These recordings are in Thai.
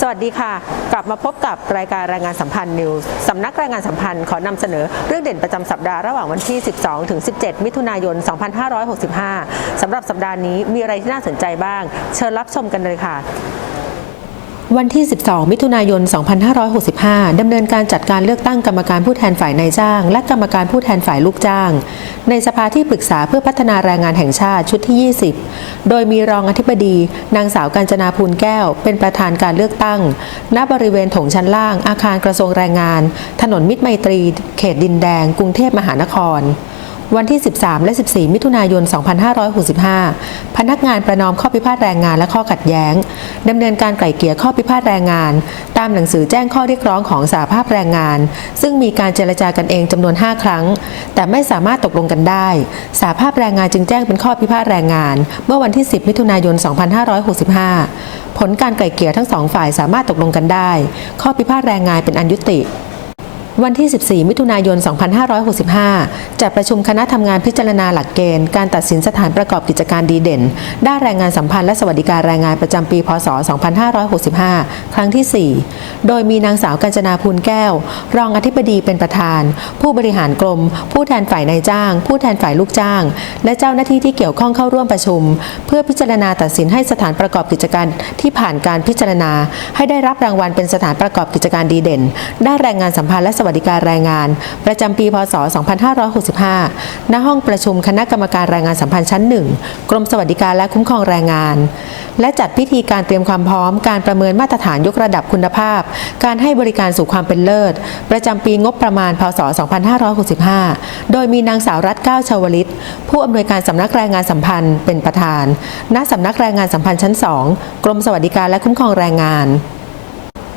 สวัสดีค่ะ กลับมาพบกับรายการรายงานสัมพันธ์นิวส์สำนักรายงานสัมพันธ์ขอนำเสนอเรื่องเด่นประจำสัปดาห์ระหว่างวันที่ 12 ถึง 17 มิถุนายน 2565 สำหรับสัปดาห์นี้มีอะไรที่น่าสนใจบ้าง เชิญรับชมกันเลยค่ะ วันที่ 12 มิถุนายน 2565 ดำเนินการจัดการเลือกตั้งกรรมการผู้แทนฝ่ายนายจ้าง และกรรมการผู้แทนฝ่ายลูกจ้าง ในสภาที่ปรึกษาเพื่อพัฒนาแรงงานแห่งชาติชุดที่ 20 โดยมีรองอธิบดี นางสาวกาญจนาภูลแก้ว เป็นประธานการเลือกตั้ง ณ บริเวณถงชั้นล่าง อาคารกระทรวงแรงงาน ถนนมิตรไมตรี เขตดินแดง กรุงเทพมหานคร วันที่ 13 และ 14 มิถุนายน 2565 พนักงานประนอมข้อพิพาทแรงงานและข้อขัดแย้งดำเนินการไกล่เกลี่ยข้อพิพาทแรงงาน ตามหนังสือแจ้งข้อเรียกร้องของสาภาพแรงงาน ซึ่งมีการเจรจากันเองจำนวน 5 ครั้ง แต่ไม่สามารถตกลงกันได้สาภาพแรงงานจึงแจ้งเป็นข้อพิพาทแรงงาน เมื่อวันที่ 10 มิถุนายน 2565 ผลการไกล่เกลี่ยทั้งสองฝ่ายสามารถตกลงกันได้ ข้อพิพาทแรงงานเป็นอันยุติ วันที่ 14 มิถุนายน 2565 จัดประชุมคณะทำงานพิจารณาหลักเกณฑ์ การตัดสินสถานประกอบกิจการดีเด่น ด้านแรงงานสัมพันธ์และสวัสดิการแรงงานประจำปี พศ 2565 ครั้งที่ 4 โดยมีนางสาวกัญจนาภูลแก้ว รองอธิบดีเป็นประธาน ผู้บริหารกรม ผู้แทนฝ่ายนายจ้าง ผู้แทนฝ่ายลูกจ้าง และเจ้าหน้าที่ที่เกี่ยวข้องเข้าร่วมประชุม เพื่อพิจารณาตัดสินให้สถานประกอบกิจการที่ผ่านการพิจารณา ให้ได้รับรางวัลเป็นสถานประกอบกิจการดีเด่น ด้านแรงงานสัมพันธ์และสวัสดิการแรงงาน ประจำปีพศ 2565 ณ ห้องประชุมคณะกรรมการแรงงานสัมพันธ์ชั้น 1 กรมสวัสดิการและคุ้มครองแรงงาน และจัดพิธีการเตรียมความพร้อม การประเมินมาตรฐานยกระดับคุณภาพ การให้บริการสู่ความเป็นเลิศ ประจำปีงบประมาณ พศ 2565 โดยมีนางสาวรัตน์ก้าวชาวลิต ผู้อำนวยการสำนักแรงงานสัมพันธ์เป็นประธาน ณ สำนักแรงงานสัมพันธ์ชั้น 2 กรมสวัสดิการและคุ้มครองแรงงาน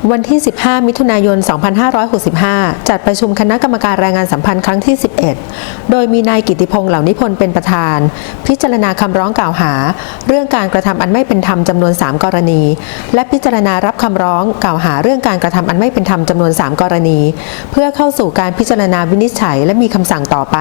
วันที่ 15 มิถุนายน 2565 จัดประชุมคณะกรรมการแรงงานสัมพันธ์ครั้งที่ 11 โดยมีนายกิติพงษ์เหล่านิพนธ์เป็นประธาน พิจารณาคำร้องกล่าวหา เรื่องการกระทำอันไม่เป็นธรรมจำนวน 3 กรณี และพิจารณารับคำร้องกล่าวหาเรื่องการกระทำอันไม่เป็นธรรมจำนวน 3 กรณี เพื่อเข้าสู่การพิจารณาวินิจฉัย และมีคำสั่งต่อไป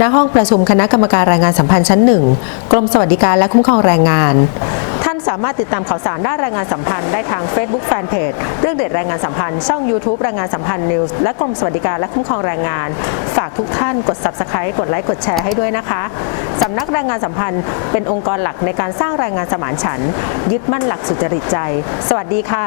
ณ ห้องประชุมคณะกรรมการแรงงานสัมพันธ์ชั้น 1 กรมสวัสดิการและคุ้มครองแรงงานท่าน สามารถติดตามข่าวสารด้านแรงงานสัมพันธ์ได้ทาง Facebook Fanpage เรื่องเด็ดแรงงานสัมพันธ์ ช่อง YouTube แรงงานสัมพันธ์นิวส์และกรมสวัสดิการและคุ้มครองแรงงาน ฝากทุกท่านกด Subscribe กดไลค์กดแชร์ให้ด้วยนะคะสำนักแรงงานสัมพันธ์เป็นองค์กรหลักในการสร้างแรงงานสมานฉันท์ยึดมั่นหลักสุจริตใจ สวัสดีค่ะ